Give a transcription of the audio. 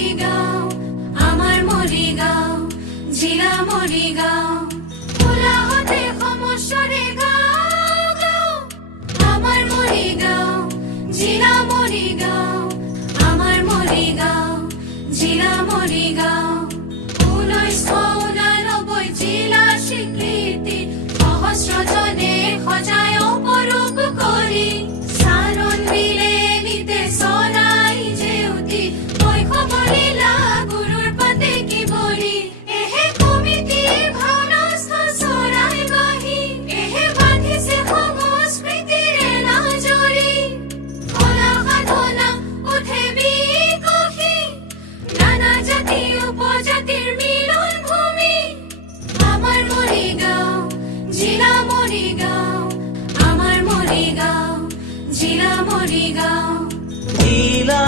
মরিগাঁও, আমার মরিগাঁও, জিলা মরিগাঁও, কোলাহতে সমস্বৰে গাঁও গাঁও, আমাৰ মৰিগাঁও, জিলা মৰিগাঁও, আমাৰ মৰিগাঁও, জিলা মৰিগাঁও, 1989 জিলা স্বীকৃতি সহস্ৰজনে সজাই অপৰূপ কৰি চাৰণ বিলে নিতে চৰাই জেউতি শৈশৱলীলা গুৰুৰ পাতে কি বলি এহে কমিটিৰ ভাওনাস্থ চৰাই বাহি এহে বান্ধিছে সংস্কৃতিৰে নাজৰি কলা সাধনা উঠে বিকশি নানা জাতি উপজাতিৰ মিলন ভূমি আমাৰ মৰিগাঁও, জিলা মৰিগাঁও, আমাৰ মৰিগাঁও, জিলা মৰিগাঁও, জিলা